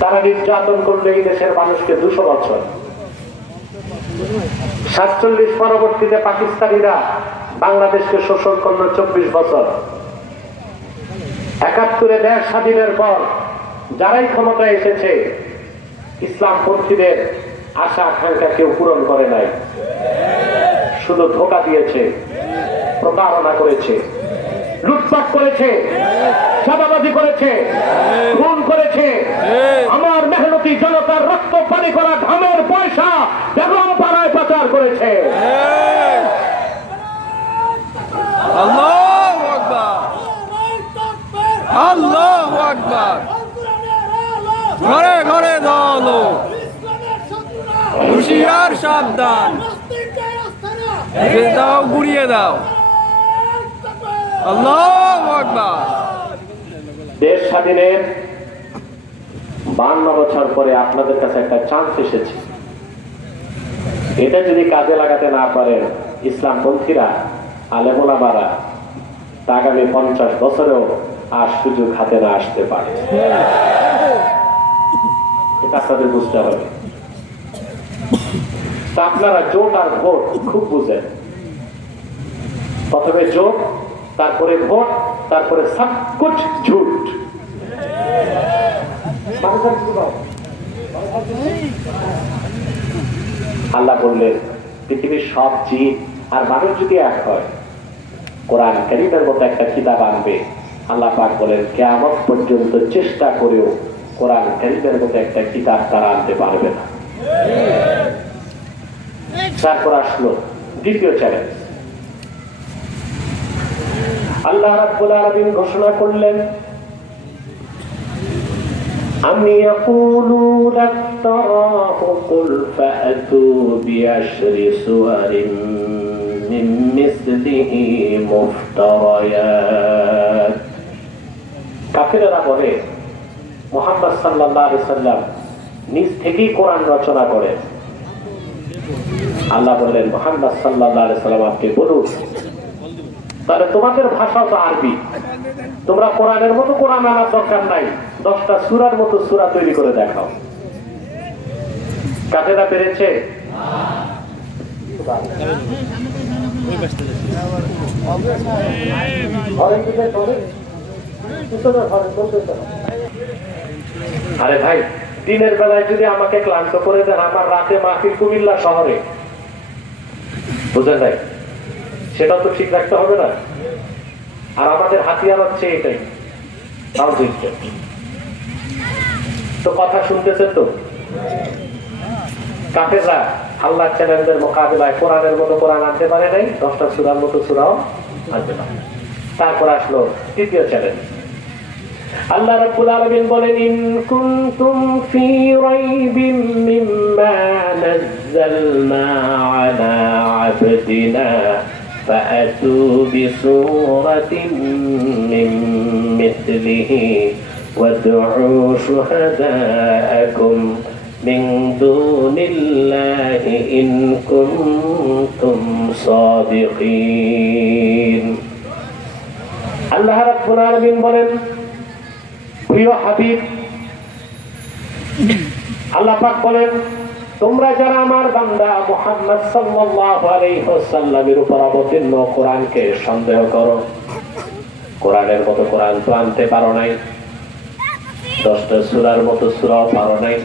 তারা নির্যাতন করলে এই দেশের মানুষকে 200 বছর, 47 পরবর্তীতে পাকিস্তানিরা বাংলাদেশকে শোষণ করলো 24 বছর। 71-এ দেশ স্বাধীনের পর যারাই ক্ষমতায় এসেছে ইসলামপন্থীদের আশা আকাঙ্ক্ষা কেউ পূরণ করে নাই, শুধু ধোঁকা দিয়েছে, প্রতারণা করেছে, লুটপাট করেছে, চাঁদাবাজি করেছে, খুন করেছে। আমার মেহনতি জনতার রক্ত পানি করা ঘামের পয়সা বেগম পাড়ায় পাচার করেছে। আল্লাহু আকবার, আল্লাহু আকবার। ঘরে ঘরে দলো, হুঁশিয়ার সাবধান, দাও গুড়িয়ে দাও। আল্লাহু আকবার। দেশ স্বাধীনের 52 বছর পরে আপনাদের কাছে একটা চান্স এসেছে। এটা যদি কাজে লাগাতে না পারেন ইসলামপন্থীরা, আলেম ওলামারা, আগামী 50 বছরেও আর সুযোগ হাতে না আসতে পারে। এটা আপনাদের বুঝতে হবে। তা আপনারা জোট আর ভোট খুব বুঝেন। প্রথমে জোট, তারপরে ভোট, তারপরে সব কুছ ঝুট। আল্লাহ বললেন পৃথিবীর সব জীব আর মানুষ যদি এক হয়, কোরআন কারীমের মতো একটা কিতাব আনবে। আল্লাহ পাক বলেন কিয়ামত পর্যন্ত চেষ্টা করেও কোরআন কারীমের মতো একটা কিতাব তারা আনতে পারবে না। তারপর আসলো দ্বিতীয় চ্যালেঞ্জ। আল্লাহ রাব্বুল আলামিন ঘোষণা করলেন আম ইয়াকুলুনা ইফতারাহু কুল ফাআতু বিআশরি সুওয়ারিন মিন মিসলিহি মুফতারায়াত। কাফিররা বলে মুহাম্মদ সাল্লাল্লাহু আলাইহি সাল্লাম নিজ থেকেই কোরআন রচনা করেন। আল্লাহ বললেন মুহাম্মদ সাল্লাল্লাহু আলাইহি সাল্লাম আপনি বলুন, তাহলে তোমাদের ভাষা তো আরবি, তোমরা কোরআনের মতো কোরআন আনার দরকার নাই, 10টা সূরার মতো সূরা তৈরি করে দেখাও। কাফেররা পেরেছে? আরে ভাই, দিনের বেলায় যদি আমাকে ক্লান্ত করে দেন, আমার রাতে মাহফিল কুমিল্লা শহরে, বুঝলেন ভাই, সেটা তো ঠিক রাখতে হবে না? আর আমাদের হাতিয়ার হচ্ছে এটাই, তো কথা শুনতেছেন তো? কাফেররা আল্লাহর চ্যালেঞ্জের মোকাবিলায় কোরআনের মতো কোরআন আনতে পারে নাই, 10টা সূরার মতো সূরাও আনতে পারে। তারপর আসলো তৃতীয় চ্যালেঞ্জ। আল্লাহ রাব্বুল আলামিন বলেন ইন কুনতুম ফি রাইবিন মিম্মা নাযালনা আলা আবদিনা ফাআতু বিসূরাতিন মিন মিসলিহি ওয়াদউ শুহাদাআকুম মিন দুনিল্লাহি ইন কুনতুম সাদিকিন। আল্লাহ রাব্বুল আলামিন বলেন প্রিয় হাবিব, আল্লাহ পাক বলেন তোমরা যারা আমার বান্দা মুহাম্মদ সাল্লাল্লাহু আলাইহি ওয়াসাল্লামের উপর অবতীর্ণ কোরআনকে সন্দেহ করো, কোরআনের মতো কোরআন তো আনতে পারো নাই, 10টা সূরার মতো সূরাও পারো নাই,